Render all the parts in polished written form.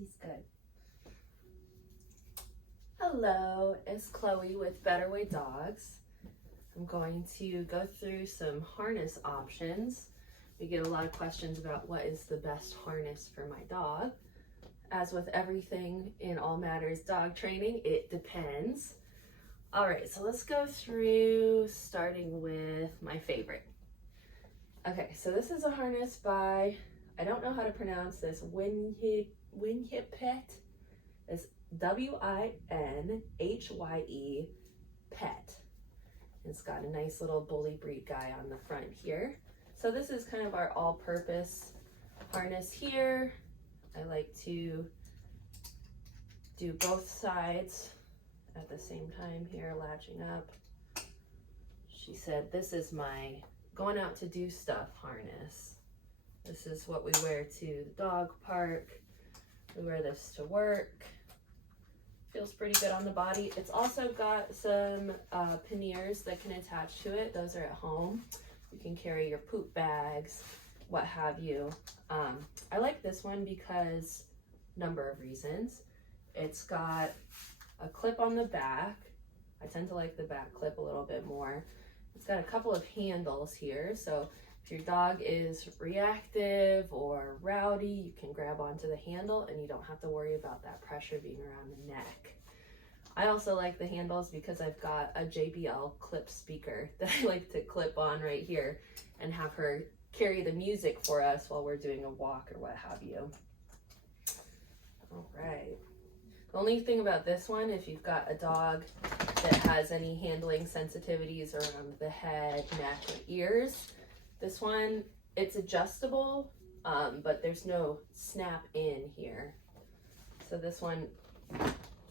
She's good. Hello, it's Chloe with Better Way Dogs. I'm going to go through some harness options. We get a lot of questions about what is the best harness for my dog. As with everything in all matters dog training, it depends. All right, so let's go through starting with my favorite. Okay, so this is a harness by, I don't know how to pronounce this, Winhype. It's W-I-N-H-Y-E Pet. It's got a nice little bully breed guy on the front here. So this is kind of our all-purpose harness here. I like to do both sides at the same time here, latching up. She said, this is my going out to do stuff harness. This is what we wear to the dog park. We wear this to work. Feels pretty good on the body. It's also got some panniers that can attach to it. Those are at home. You can carry your poop bags, what have you. I like this one because number of reasons. It's got a clip on the back. I tend to like the back clip a little bit more. It's got a couple of handles here, so if your dog is reactive or rowdy, you can grab onto the handle and you don't have to worry about that pressure being around the neck. I also like the handles because I've got a JBL clip speaker that I like to clip on right here and have her carry the music for us while we're doing a walk or what have you. All right. The only thing about this one, if you've got a dog that has any handling sensitivities around the head, neck, or ears, this one, it's adjustable, but there's no snap in here. So this one,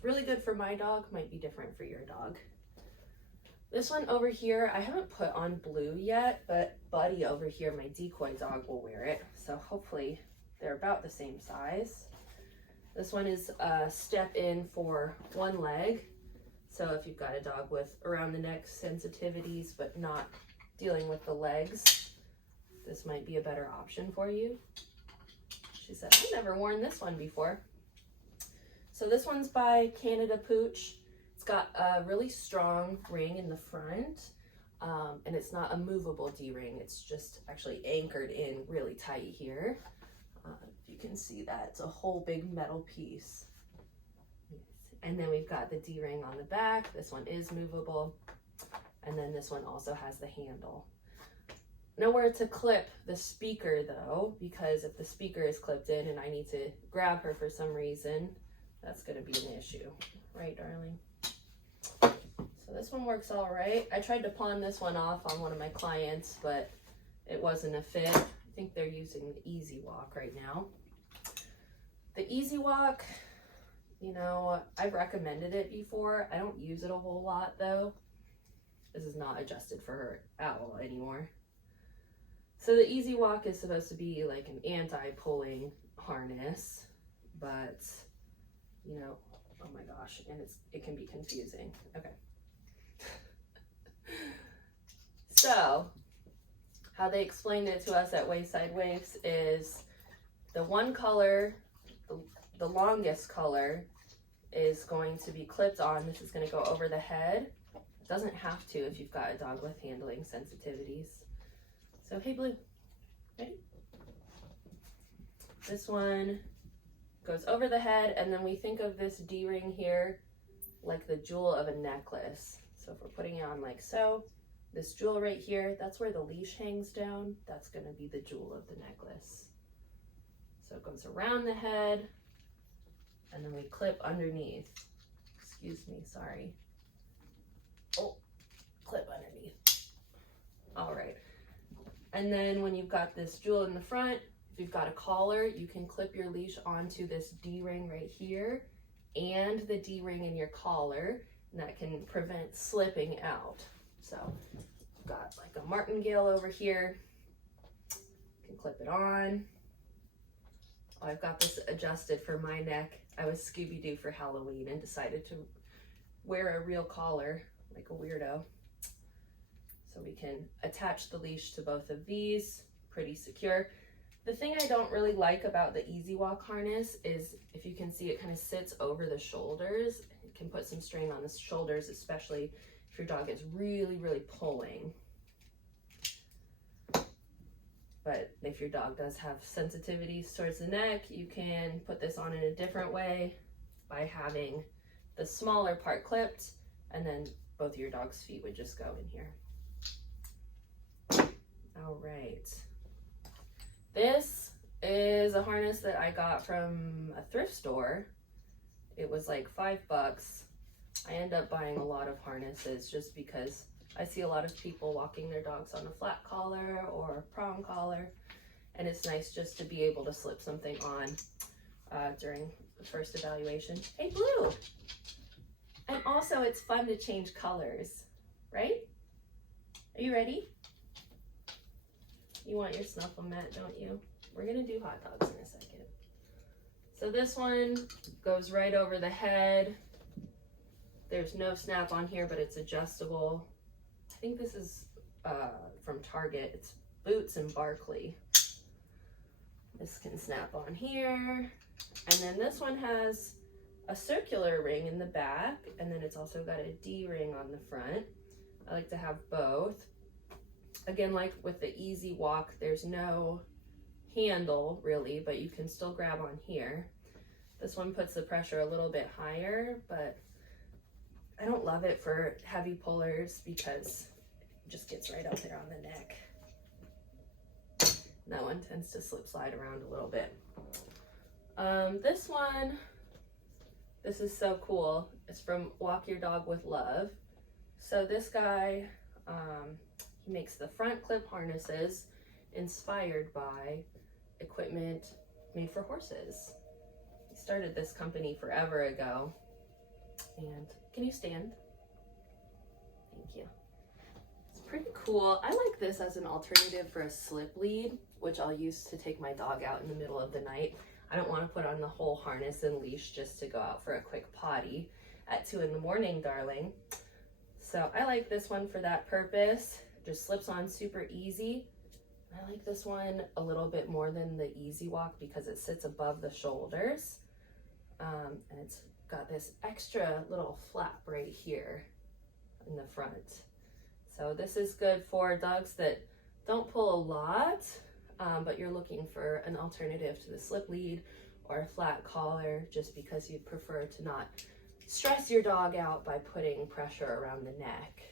really good for my dog, might be different for your dog. This one over here, I haven't put on Blue yet, but Buddy over here, my decoy dog, will wear it. So hopefully they're about the same size. This one is a step in for one leg. So if you've got a dog with around the neck sensitivities, but not dealing with the legs, this might be a better option for you. She said, I've never worn this one before. So this one's by Canada Pooch. It's got a really strong ring in the front, and it's not a movable D-ring. It's just actually anchored in really tight here. If you can see that, it's a whole big metal piece. And then we've got the D-ring on the back. This one is movable. And then this one also has the handle. Nowhere to clip the speaker though, because if the speaker is clipped in and I need to grab her for some reason, that's gonna be an issue. Right, darling? So this one works all right. I tried to pawn this one off on one of my clients, but it wasn't a fit. I think they're using the Easy Walk right now. The Easy Walk, you know, I've recommended it before. I don't use it a whole lot though. This is not adjusted for her at all anymore. So the Easy Walk is supposed to be like an anti-pulling harness, but you know, oh my gosh, and it can be confusing. Okay. So how they explained it to us at Wayside Waves is the one color, the longest color is going to be clipped on. This is going to go over the head. It doesn't have to if you've got a dog with handling sensitivities. So, hey Blue, ready? This one goes over the head, and then we think of this D-ring here like the jewel of a necklace. So if we're putting it on like so, this jewel right here, that's where the leash hangs down. That's going to be the jewel of the necklace. So it goes around the head, and then we clip underneath. Excuse me, sorry. Oh, clip underneath. All right. And then when you've got this jewel in the front, if you've got a collar, you can clip your leash onto this D-ring right here and the D-ring in your collar, and that can prevent slipping out. So I've got like a martingale over here. You can clip it on. Oh, I've got this adjusted for my neck. I was Scooby-Doo for Halloween and decided to wear a real collar like a weirdo. So we can attach the leash to both of these, pretty secure. The thing I don't really like about the Easy Walk harness is if if you can see, it kind of sits over the shoulders. It can put some strain on the shoulders, especially if your dog is really, really pulling. But if your dog does have sensitivities towards the neck, you can put this on in a different way by having the smaller part clipped, and then both of your dog's feet would just go in here. All right. This is a harness that I got from a thrift store. It was like $5. I end up buying a lot of harnesses just because I see a lot of people walking their dogs on a flat collar or a prong collar, and it's nice just to be able to slip something on during the first evaluation. Hey, Blue! And also, it's fun to change colors, right? Are you ready? You want your snuffle mat, don't you? We're gonna do hot dogs in a second. So this one goes right over the head. There's no snap on here, but it's adjustable. I think this is from Target. It's Boots and Barkley. This can snap on here. And then this one has a circular ring in the back, and then it's also got a D ring on the front. I like to have both. Again, like with the Easy Walk, there's no handle really, but you can still grab on here. This one puts the pressure a little bit higher, but I don't love it for heavy pullers because it just gets right up there on the neck. That one tends to slip slide around a little bit. This is so cool. It's from Walk Your Dog with Love. So this guy, he makes the front clip harnesses inspired by equipment made for horses. He started this company forever ago. And can you stand? Thank you. It's pretty cool. I like this as an alternative for a slip lead, which I'll use to take my dog out in the middle of the night. I don't want to put on the whole harness and leash just to go out for a quick potty at 2 in the morning, darling. So I like this one for that purpose. Just slips on super easy. I like this one a little bit more than the Easy Walk because it sits above the shoulders. And it's got this extra little flap right here in the front. So this is good for dogs that don't pull a lot, but you're looking for an alternative to the slip lead or a flat collar just because you'd prefer to not stress your dog out by putting pressure around the neck.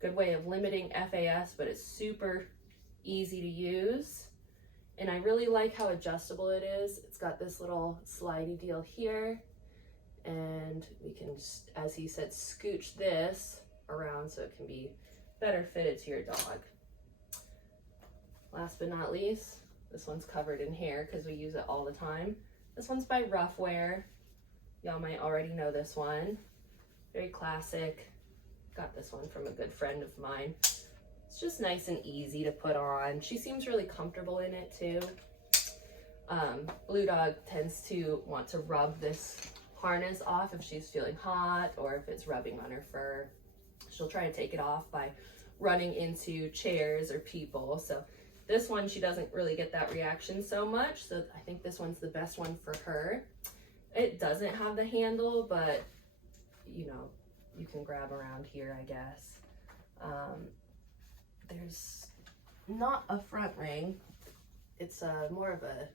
Good way of limiting FAS, but it's super easy to use. And I really like how adjustable it is. It's got this little slidey deal here, and we can, as he said, scooch this around so it can be better fitted to your dog. Last but not least, this one's covered in hair because we use it all the time. This one's by Ruffwear. Y'all might already know this one. Very classic. Got this one from a good friend of mine. It's just nice and easy to put on. She seems really comfortable in it too. Blue Dog tends to want to rub this harness off if she's feeling hot or if it's rubbing on her fur. She'll try to take it off by running into chairs or people. So this one, she doesn't really get that reaction so much. So I think this one's the best one for her. It doesn't have the handle, but you know, you can grab around here, I guess. There's not a front ring. It's more of a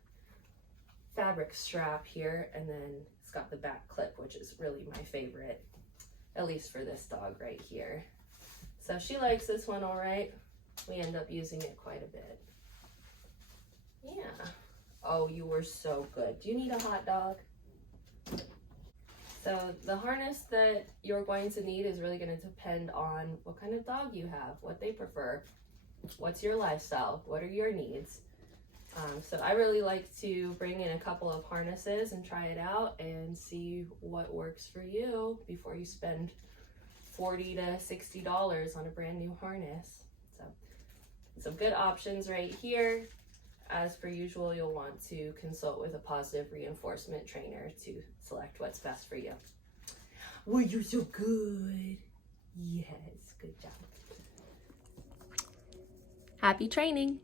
fabric strap here, and then it's got the back clip, which is really my favorite, at least for this dog right here. So she likes this one all right. We end up using it quite a bit. Yeah. Oh, you were so good. Do you need a hot dog? So the harness that you're going to need is really going to depend on what kind of dog you have, what they prefer, what's your lifestyle, what are your needs. So I really like to bring in a couple of harnesses and try it out and see what works for you before you spend $40 to $60 on a brand new harness. So some good options right here. As per usual, you'll want to consult with a positive reinforcement trainer to select what's best for you. Well, you're so good. Yes, good job. Happy training.